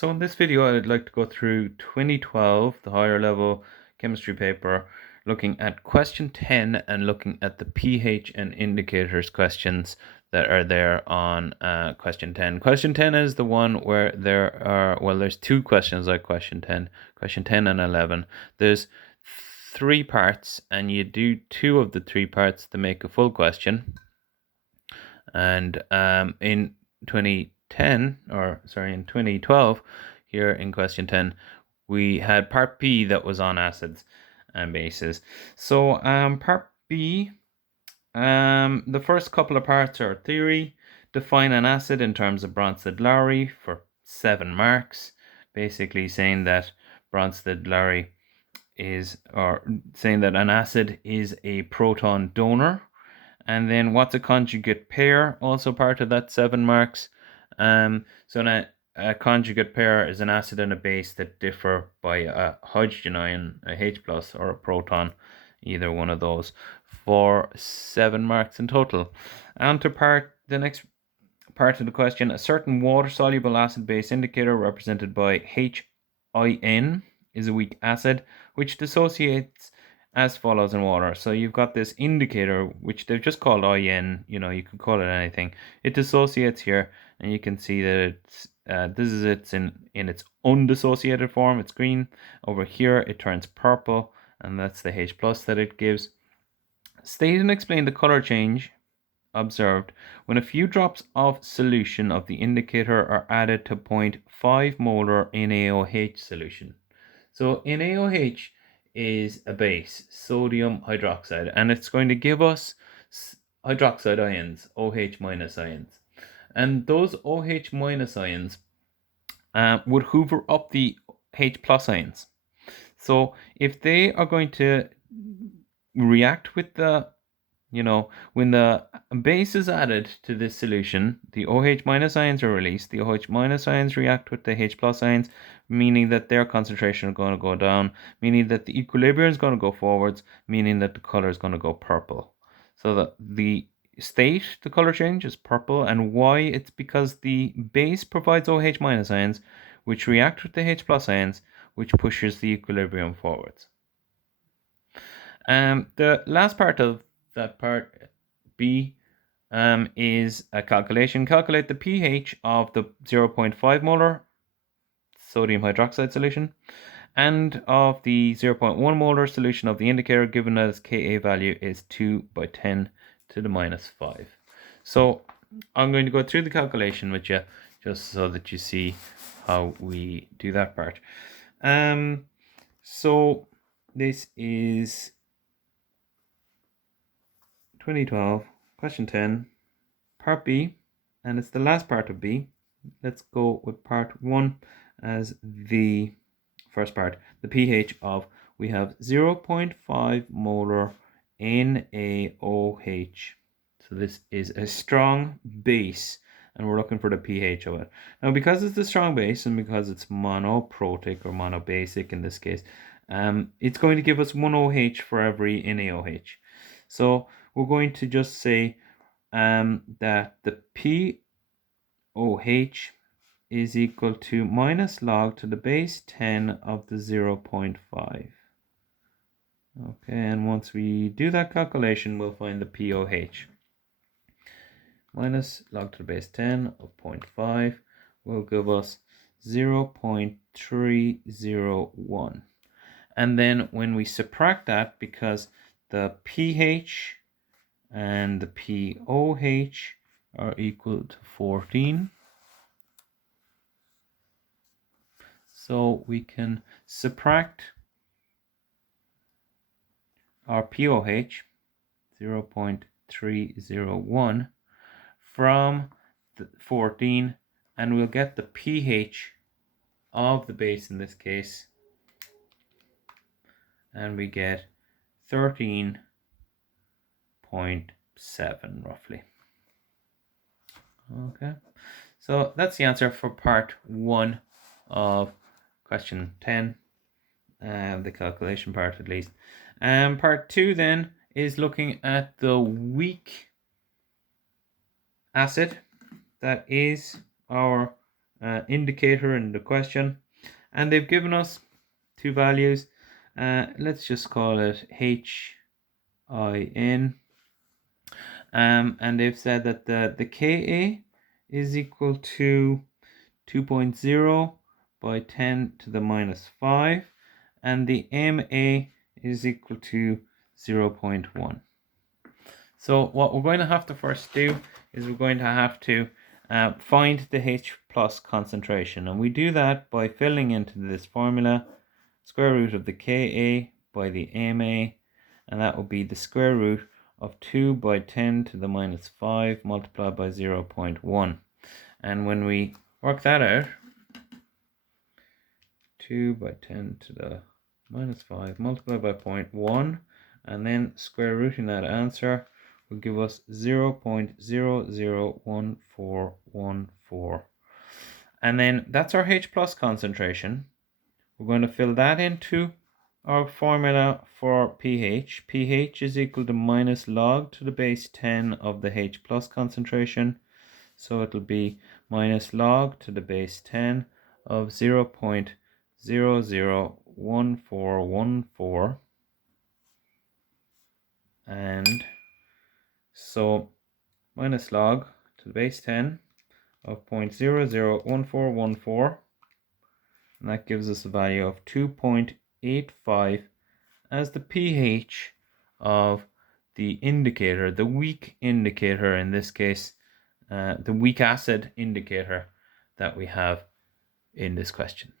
So in this video, I'd like to go through 2012, the higher level chemistry paper, looking at question 10 and looking at the pH and indicators questions that are there on question 10. Question 10 is the one where there's two questions like question 10 and 11. There's three parts and you do two of the three parts to make a full question. And in 2012, here in question 10, we had part B that was on acids and bases. So part B, the first couple of parts are theory. Define an acid in terms of Bronsted-Lowry for 7 marks. Basically saying that Bronsted-Lowry saying that an acid is a proton donor. And then what's a conjugate pair? Also part of that 7 marks. So a conjugate pair is an acid and a base that differ by a hydrogen ion, a H plus, or a proton, either one of those, for 7 marks in total. And to the next part of the question, a certain water-soluble acid-base indicator represented by HIN is a weak acid, which dissociates as follows in water. So you've got this indicator, which they've just called IN, you could call it anything. It dissociates here, and you can see that it's in its undissociated form, it's green. Over here, it turns purple, and that's the H plus that it gives. State and explain the color change observed when a few drops of solution of the indicator are added to 0.5 molar NaOH solution. So NaOH is a base, sodium hydroxide, and it's going to give us hydroxide ions, OH minus ions. And those OH minus ions would hoover up the H plus ions. So if they are going to react with when the base is added to this solution, the OH minus ions are released. The OH minus ions react with the H plus ions, meaning that their concentration is going to go down, meaning that the equilibrium is going to go forwards, meaning that the color is going to go purple. So that the color change is purple, and why? It's because the base provides OH minus ions, which react with the H plus ions, which pushes the equilibrium forwards. The last part of that part B is a calculation. Calculate the pH of the 0.5 molar sodium hydroxide solution and of the 0.1 molar solution of the indicator, given as Ka value is 2 by 10 to the minus 5. So I'm going to go through the calculation with you just so that you see how we do that part. So this is 2012, question 10, part B, and it's the last part of B. Let's go with part 1 as the first part. The pH of, we have 0.5 molar NaOH. So this is a strong base, and we're looking for the pH of it. Now, because it's a strong base and because it's monoprotic or monobasic in this case, it's going to give us 1 OH for every NaOH. So we're going to just say that the pOH is equal to minus log to the base 10 of the 0.5. Okay, and once we do that calculation, we'll find the pOH. Minus log to the base 10 of 0.5 will give us 0.301. And then when we subtract that, because the pH and the pOH are equal to 14, so we can subtract our pOH 0.301 from the 14, and we'll get the pH of the base in this case, and we get 13.7 roughly. Okay, so that's the answer for part 1 of question 10, the calculation part at least. Part 2 then is looking at the weak acid that is our indicator in the question, and they've given us two values. Let's just call it HIN, and they've said that the Ka is equal to 2.0 by 10 to the minus 5, and the Ma is equal to 0.1. So what we're going to have to first do is we're going to have to find the H plus concentration, and we do that by filling into this formula square root of the Ka by the Ma, and that will be the square root of 2 by 10 to the minus 5 multiplied by 0.1. And when we work that out, 2 by 10 to the minus 5 multiplied by 0.1, and then square rooting that answer will give us 0.001414. And then that's our H plus concentration. We're going to fill that into our formula for pH. pH is equal to minus log to the base 10 of the H plus concentration. So it'll be minus log to the base 10 of 0.001414. And so minus log to the base 10 of 0.001414, and that gives us a value of 2.85 as the pH of the indicator, the weak indicator in this case, the weak acid indicator that we have in this question.